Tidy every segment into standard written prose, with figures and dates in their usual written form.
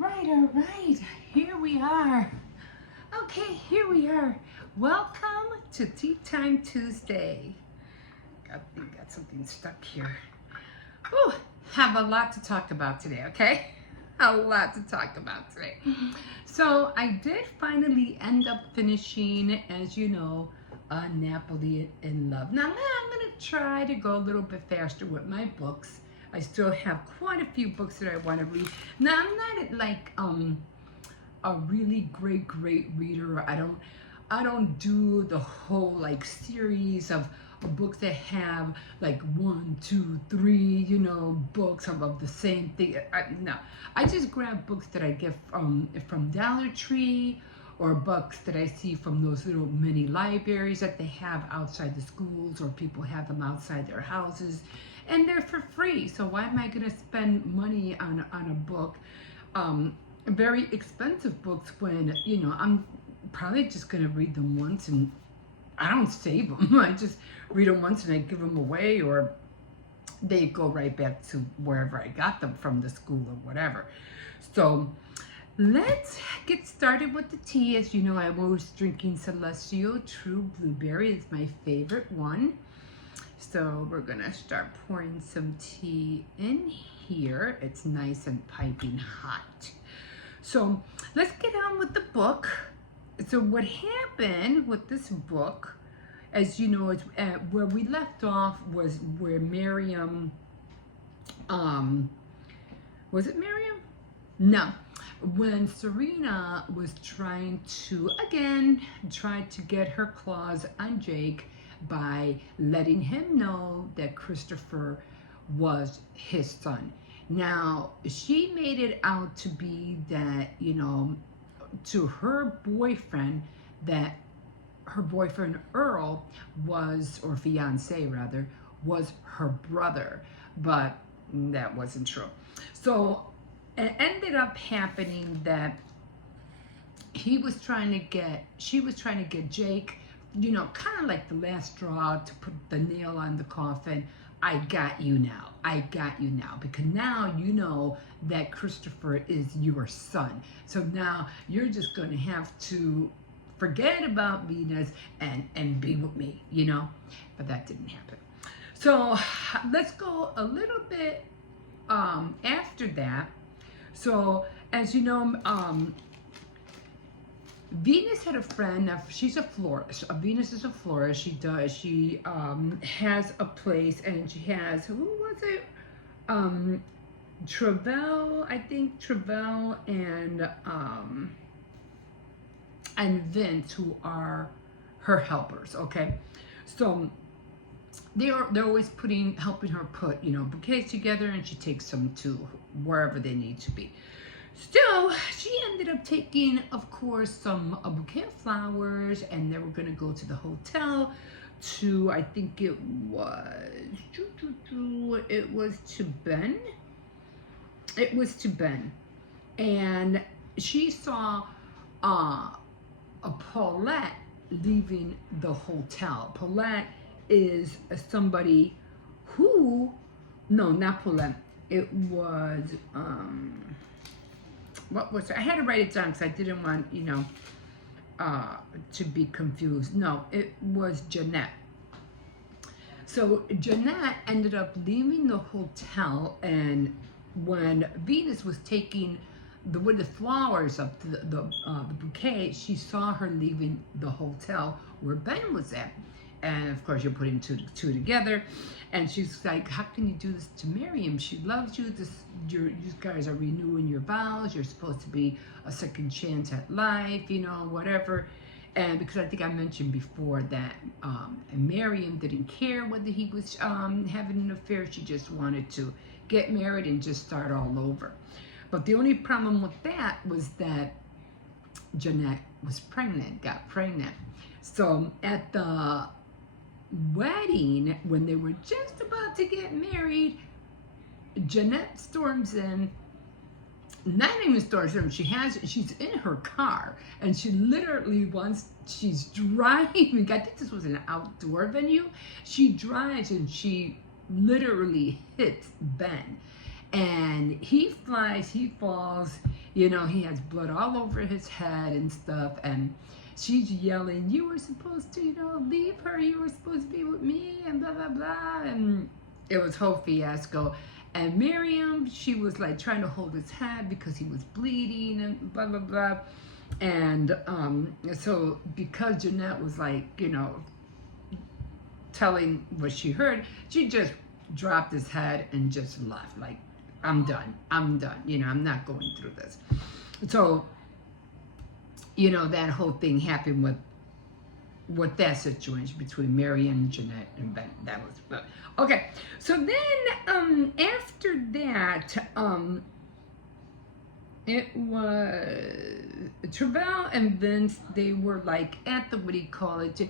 all right. Here we are. Okay, here we are. Welcome to Tea Time Tuesday. Got something stuck here. Oh, have a lot to talk about today, okay? A lot to talk about today. So I did finally end up finishing, as you know, Napoli in Love. Now I'm going to try to go a little bit faster with my books. I still have quite a few books that I want to read. Now I'm not like a really great reader. I don't do the whole like series of books that have like 1, 2, 3, books of the same thing. No, I just grab books that I get from Dollar Tree, or books that I see from those little mini libraries that they have outside the schools, or people have them outside their houses, and they're for free. So why am I going to spend money on a book, very expensive books, when I'm probably just going to read them once and I don't save them. I just read them once and I give them away, or they go right back to wherever I got them from, the school or whatever. So let's get started with the tea. As you know, I was drinking Celestial True Blueberry. It's my favorite one. So we're gonna start pouring some tea in here. It's nice and piping hot. So let's get on with the book. So what happened with this book, as you know, it's where we left off was where Miriam, was it Miriam? No. When Serena was trying to get her claws on Jake by letting him know that Christopher was his son. Now, she made it out to be that, to her boyfriend, that her boyfriend Earl was, or fiance rather, was her brother, but that wasn't true. So it ended up happening that she was trying to get Jake, kind of like the last straw to put the nail on the coffin. I got you now. I got you now. Because now you know that Christopher is your son. So now you're just going to have to forget about Venus and be with me, But that didn't happen. So let's go a little bit after that. So as you know, Venus had a friend. She's a florist. Venus is a florist. She has a place, and she has, who was it? Travell, I think Travell and Vince, who are her helpers. Okay, so they're always helping her put bouquets together, and she takes them to wherever they need to be. So she ended up taking, of course, a bouquet of flowers, and they were going to go to the hotel to, I think it was to Ben. It was to Ben. And she saw a Paulette leaving the hotel. Paulette is somebody who, no, not Paulette. It was, what was it? I had to write it down because I didn't want, to be confused. No, it was Jeanette. So Jeanette ended up leaving the hotel, and when Venus was taking with the flowers up to the bouquet, she saw her leaving the hotel where Ben was at. And of course, you're putting two together. And she's like, how can you do this to Miriam? She loves you. You guys are renewing your vows. You're supposed to be a second chance at life, whatever. And because I think I mentioned before that Miriam didn't care whether he was having an affair. She just wanted to get married and just start all over. But the only problem with that was that Jeanette was got pregnant. So at the wedding, when they were just about to get married, Jeanette storms in. Not even storms in. She's in her car, and she literally she's driving. I think this was an outdoor venue. She drives and she literally hits Ben, and he falls, You know, he has blood all over his head and stuff, and she's yelling, you were supposed to, you know, leave her, you were supposed to be with me, and blah, blah, blah, and it was whole fiasco. And Miriam, she was like trying to hold his head because he was bleeding and blah, blah, blah. And so because Jeanette was like, you know, telling what she heard, she just dropped his head and just left. Like, I'm done. You know, I'm not going through this. So, you know, that whole thing happened with that situation between Mary and Jeanette and Ben. That was okay. So then after that, it was Travell and Vince. They were like at the, what do you call it?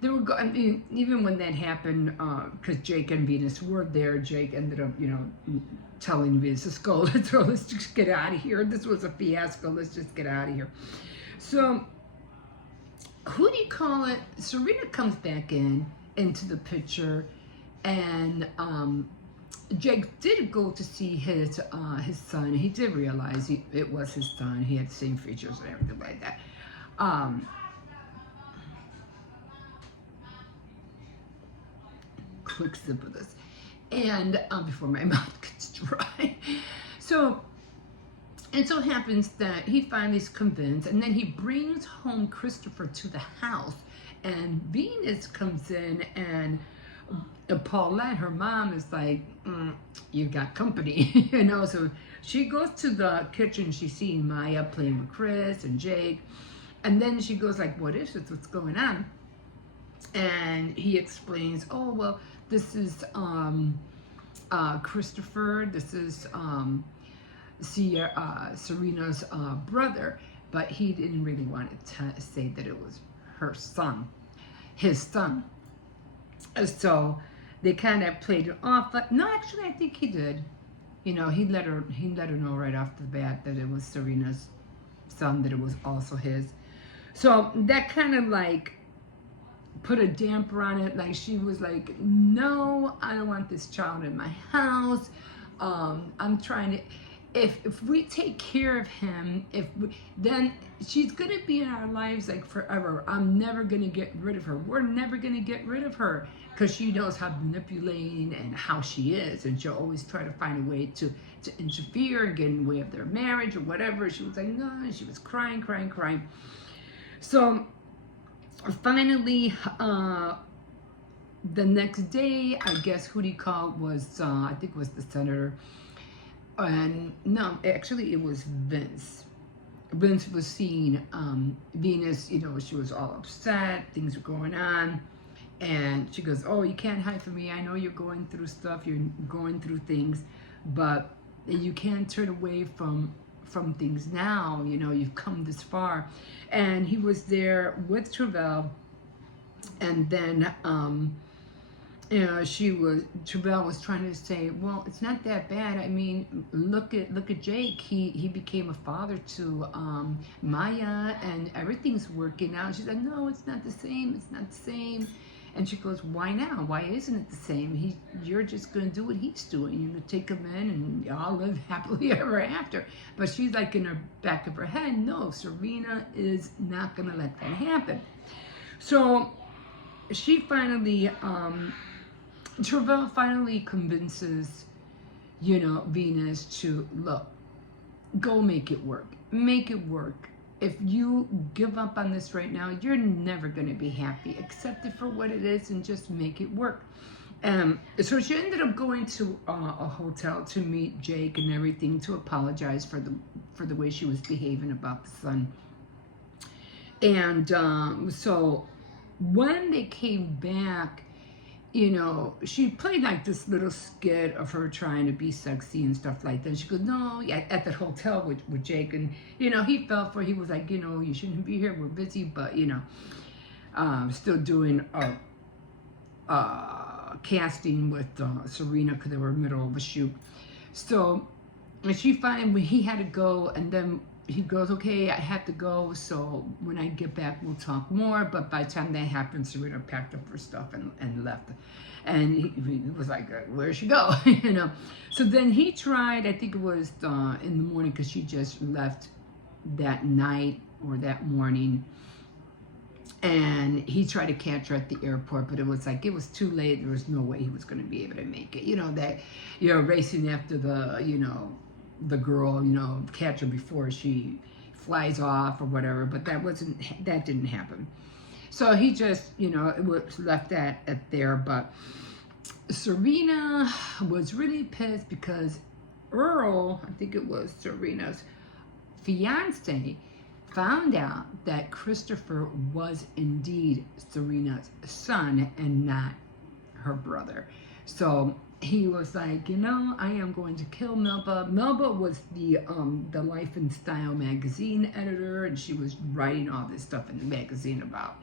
They were I mean, even when that happened, because Jake and Venus were there, Jake ended up, you know, telling Venus, let's just get out of here. This was a fiasco. Let's just get out of here. So, who do you call it? Serena comes back into the picture, and Jake did go to see his son. He did realize it was his son. He had the same features and everything like that. Quick sip of this, and before my mouth gets dry. So it so happens that he finally is convinced, and then he brings home Christopher to the house, and Venus comes in, and Paulette, her mom, is like, you got company, you know. So she goes to the kitchen. She's seeing Maya playing with Chris and Jake, and then she goes like, what is this? What's going on? And he explains, oh, well, this is Christopher. This is Serena's brother, but he didn't really want to say that it was her son, his son. So they kind of played it off, but no, actually, I think he did. You know, he let her know right off the bat that it was Serena's son, that it was also his. So that kind of like put a damper on it. Like, she was like, no, I don't want this child in my house. I'm trying to, if we take care of him, then she's gonna be in our lives like forever. I'm never gonna get rid of her. We're never gonna get rid of her, because she knows how manipulating and how she is, and she'll always try to find a way to interfere and get in the way of their marriage or whatever. She was like, no, and she was crying. So finally, the next day, I guess who do you call was, I think it was the senator. And no, actually it was Vince. Vince was seeing Venus, you know, she was all upset, things were going on. And she goes, oh, you can't hide from me. I know you're going through stuff, you're going through things, but you can't turn away from things now. You know, you've come this far. And he was there with Travell, and then you know, Travell was trying to say, well, it's not that bad. I mean, look at Jake. He became a father to Maya, and everything's working out. She's like, no, it's not the same. It's not the same. And she goes, why now? Why isn't it the same? You're just going to do what he's doing. You're going to take him in, and y'all live happily ever after. But she's like, in her back of her head, no, Serena is not going to let that happen. So she finally, Travell finally convinces, you know, Venus to, look, go make it work. Make it work. If you give up on this right now, you're never going to be happy. Accept it for what it is and just make it work. So she ended up going to a hotel to meet Jake and everything, to apologize for the way she was behaving about the son. And so when they came back, you know, she played like this little skit of her trying to be sexy and stuff like that. She goes, no, at that hotel with Jake, and, you know, he fell for it. He was like, you know, you shouldn't be here, we're busy, but, you know, still doing casting with Serena, because they were middle of a shoot. So, and she finally, when he had to go, and then he goes, okay, I have to go, so when I get back, we'll talk more. But by the time that happened, Serena packed up her stuff and left. And he was like, where'd she go? You know. So then he tried, I think it was in the morning, because she just left that night or that morning. And he tried to catch her at the airport, but it was like, it was too late. There was no way he was going to be able to make it. You know, that you're racing after the, you know, the girl, you know, catch her before she flies off or whatever, but that didn't happen. So he just, you know, it was left at there. But Serena was really pissed because Earl, I think it was Serena's fiance, found out that Christopher was indeed Serena's son and not her brother. So he was like, you know, I am going to kill Melba. Melba was the Life and Style magazine editor, and she was writing all this stuff in the magazine about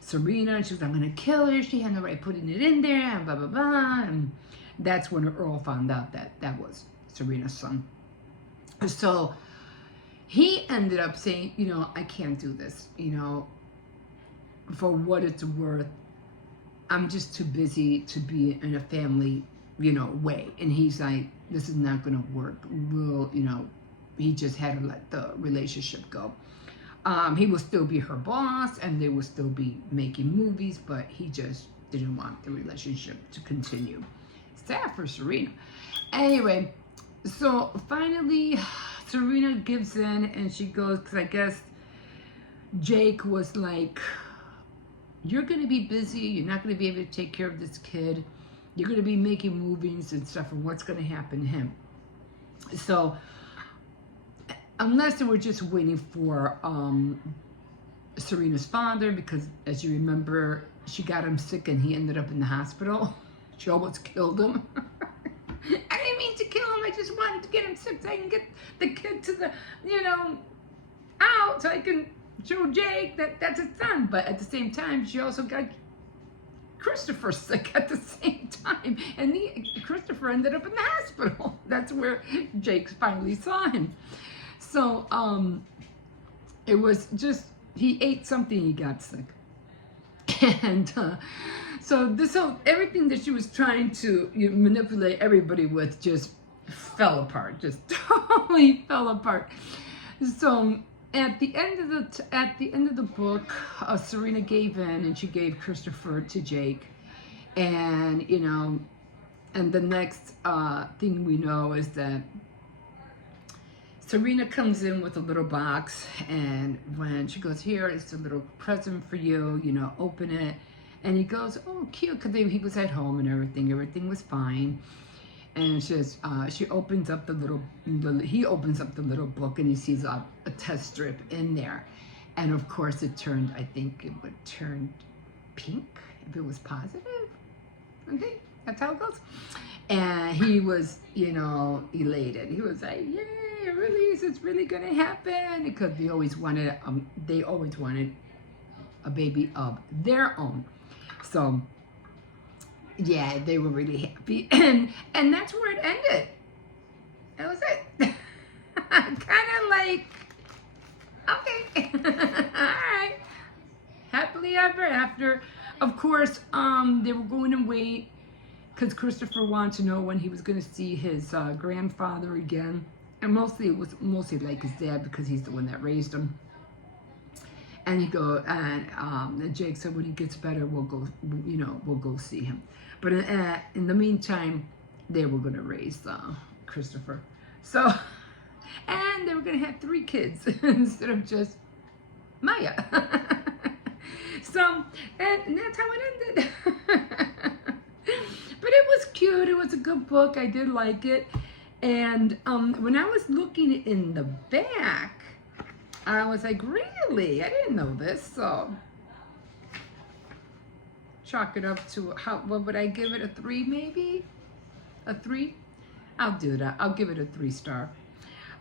Serena. And she was, I'm going to kill her. She had no right putting it in there, and blah, blah, blah. And that's when Earl found out that that was Serena's son. So he ended up saying, you know, I can't do this, you know, for what it's worth. I'm just too busy to be in a family, you know, way. And he's like, this is not going to work. We'll, you know, he just had to let the relationship go. He will still be her boss and they will still be making movies, but he just didn't want the relationship to continue. Sad for Serena. Anyway, so finally Serena gives in and she goes, because I guess Jake was like, you're going to be busy. You're not going to be able to take care of this kid. You're going to be making movies and stuff, and what's going to happen to him? So unless they were just waiting for Serena's father, because as you remember, she got him sick and he ended up in the hospital. She almost killed him. I didn't mean to kill him. I just wanted to get him sick so I can get the kid to the, you know, out so I can show Jake that that's his son. But at the same time, she also got Christopher sick at the same time. And Christopher ended up in the hospital. That's where Jake finally saw him. So it was just, he ate something, he got sick. And so everything that she was trying to manipulate everybody with just fell apart, just totally fell apart. So at the end of the book, Serena gave in and she gave Christopher to Jake. And you know, and the next thing we know is that Serena comes in with a little box, and when she goes, here is a little present for you, you know, open it. And he goes, oh, cute, because he was at home and everything was fine. And she opens up he opens up the little book and he sees a test strip in there. And of course it turned, I think it would turn pink if it was positive. Okay, that's how it goes. And he was, you know, elated. He was like, yay, it's really gonna happen, because they always wanted a baby of their own. So yeah, they were really happy, and that's where it ended. That was it. Kind of like, okay, all right, happily ever after. Of course, they were going to wait because Christopher wanted to know when he was going to see his grandfather again. And mostly it was like his dad, because he's the one that raised him. And and Jake said when he gets better, we'll go see him. But in the meantime, they were going to raise Christopher. So, and they were going to have 3 kids instead of just Maya. So, and that's how it ended. But it was cute. It was a good book. I did like it. And when I was looking in the back, I was like, really? I didn't know this. So chalk it up to, what would I give it? A 3 maybe? A 3? I'll do that. I'll give it a 3-star.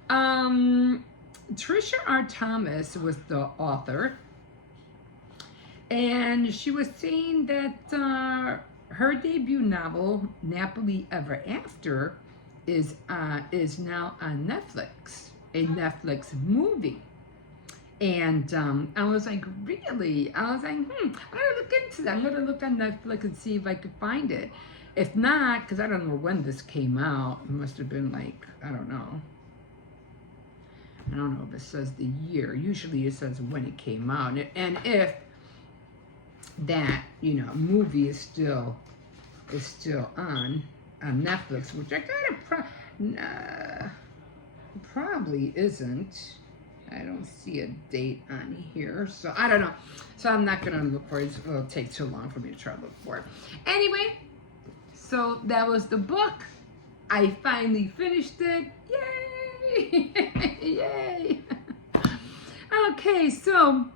Trisha R. Thomas was the author. And she was saying that her debut novel, Nappily Ever After, is now on Netflix. a Netflix movie. And I was like, really? I was like, I'm going to look into that. I'm going to look on Netflix and see if I could find it. If not, because I don't know when this came out. It must have been like, I don't know. I don't know if it says the year. Usually it says when it came out. And if that, you know, movie is still on Netflix, which I kind of probably isn't. I don't see a date on here, so I don't know. So I'm not gonna look for it. It'll take too long for me to try to look for it. Anyway, so that was the book. I finally finished it. Yay! Yay! Okay, so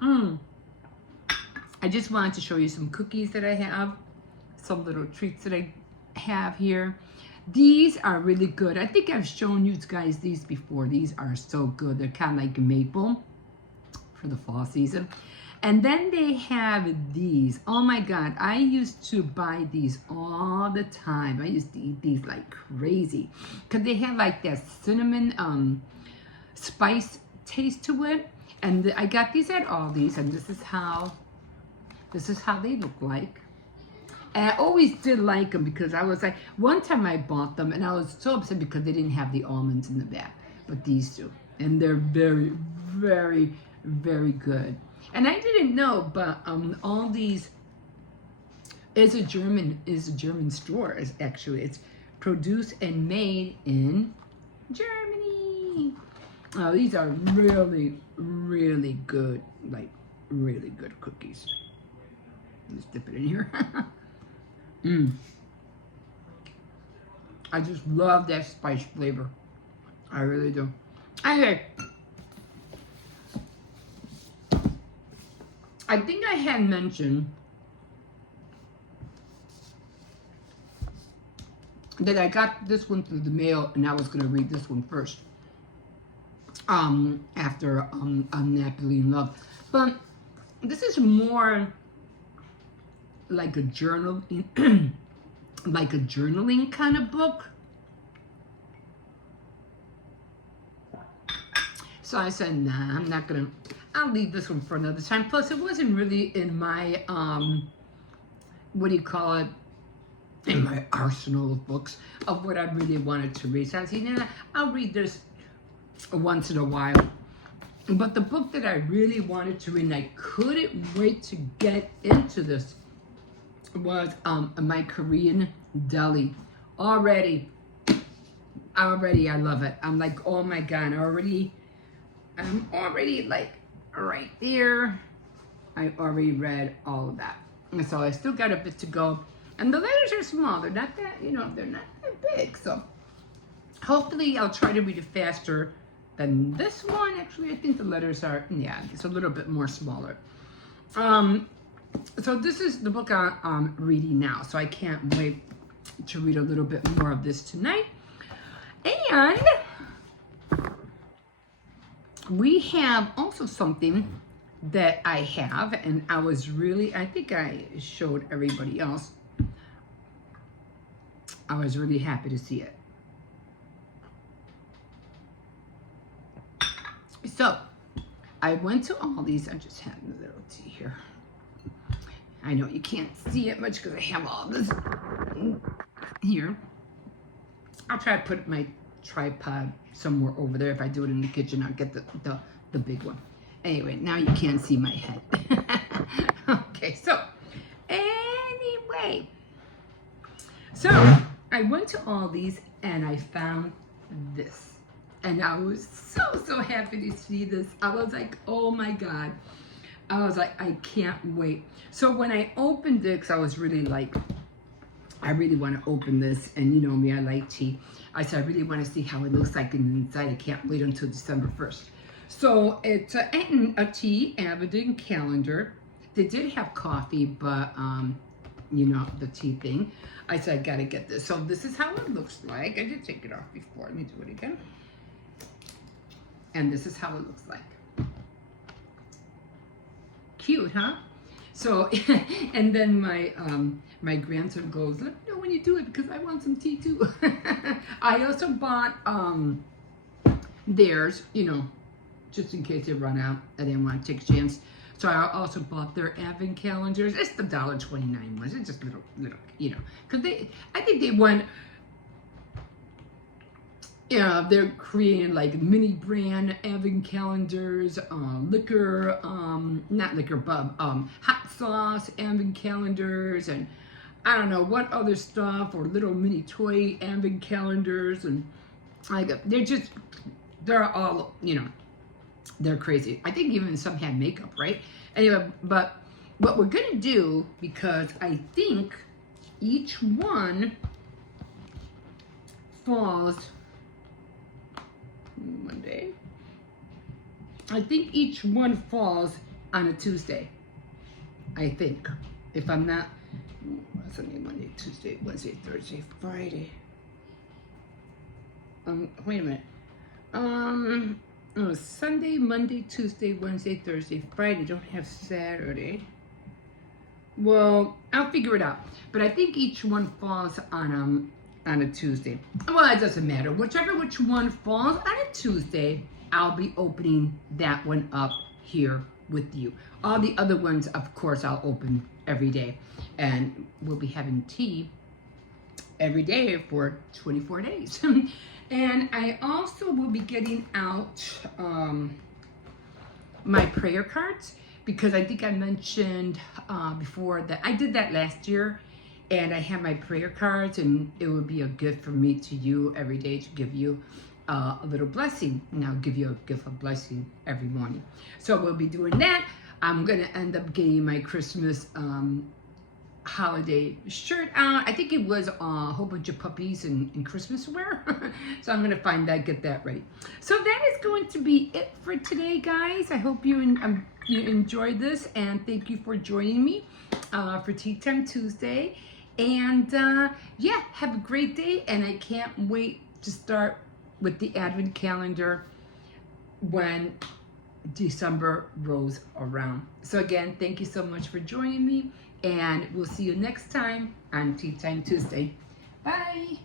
I just wanted to show you some cookies that I have, some little treats that I have here. These are really good. I think I've shown you guys these before. These are so good. They're kind of like maple for the fall season. And then they have these. Oh my God, I used to buy these all the time. I used to eat these like crazy because they have like that cinnamon spice taste to it. And I got these at Aldi's, and this is how they look like. And I always did like them because I was like, one time I bought them and I was so upset because they didn't have the almonds in the back, but these do. And they're very, very, very good. And I didn't know, but Aldi's is a German store. It's produced and made in Germany. Oh, these are really, really good, like really good cookies. Let's dip it in here. I just love that spice flavor. I really do. Okay. I think I had mentioned that I got this one through the mail and I was going to read this one first. After Napoli in Love. But this is more like a journal, like a journaling kind of book. So I said, nah, I'm not gonna, I'll leave this one for another time. Plus it wasn't really in my, what do you call it? In my arsenal of books of what I really wanted to read. So I said, nah, I'll read this once in a while. But the book that I really wanted to read and I couldn't wait to get into this was my Korean deli. Already I love it. I'm like, oh my God, I'm already like right there. I already read all of that. And so I still got a bit to go. And the letters are small. They're not that, you know, they're not that big. So hopefully I'll try to read it faster than this one. Actually, I think the letters are, yeah, it's a little bit more smaller. So this is the book I'm reading now. So I can't wait to read a little bit more of this tonight. And we have also something that I have, and I think I showed everybody else. I was really happy to see it. So I went to Aldi's. I just had a little tea here. I know you can't see it much because I have all this here. I'll try to put my tripod somewhere over there. If I do it in the kitchen, I'll get the big one. Anyway, now you can't see my head. Okay, so anyway. So I went to Aldi's and I found this. And I was so happy to see this. I was like, oh my God. I was like, I can't wait. So when I opened it, because I was really like, I really want to open this. And you know me, I like tea. I said, I really want to see how it looks like inside. I can't wait until December 1st. So it's a tea Avidin calendar. They did have coffee, but, you know, the tea thing. I said, I got to get this. So this is how it looks like. I did take it off before. Let me do it again. And this is how it looks like. Cute, huh? So, and then my grandson goes, let me know when you do it because I want some tea too. I also bought theirs, you know, just in case they run out. I didn't want to take a chance. So I also bought their advent calendars. It's the $1.29 ones. It's just little, you know, because I think they want, yeah, they're creating like mini brand advent calendars, liquor, not liquor, but hot sauce advent calendars, and I don't know what other stuff, or little mini toy advent calendars, and like they're all, you know, they're crazy. I think even some had makeup, right? Anyway, but what we're gonna do, because I think each one falls Monday. I think each one falls on a Tuesday. I think, if I'm not, Sunday, Monday, Tuesday, Wednesday, Thursday, Friday. Wait a minute. Oh, Sunday, Monday, Tuesday, Wednesday, Thursday, Friday. Don't have Saturday. Well, I'll figure it out. But I think each one falls on a Tuesday. Well, it doesn't matter. Which one falls on a Tuesday, I'll be opening that one up here with you. All the other ones, of course, I'll open every day. And we'll be having tea every day for 24 days. And I also will be getting out my prayer cards, because I think I mentioned before that I did that last year. And I have my prayer cards, and it would be a gift from me to you every day to give you a little blessing. And I'll give you a gift of blessing every morning. So we'll be doing that. I'm going to end up getting my Christmas holiday shirt out. I think it was a whole bunch of puppies and Christmas wear. So I'm going to find that, get that ready. So that is going to be it for today, guys. I hope you enjoyed this, and thank you for joining me for Tea Time Tuesday. And yeah, have a great day, and I can't wait to start with the Advent calendar when December rolls around. So again, thank you so much for joining me, and we'll see you next time on Tea Time Tuesday. Bye.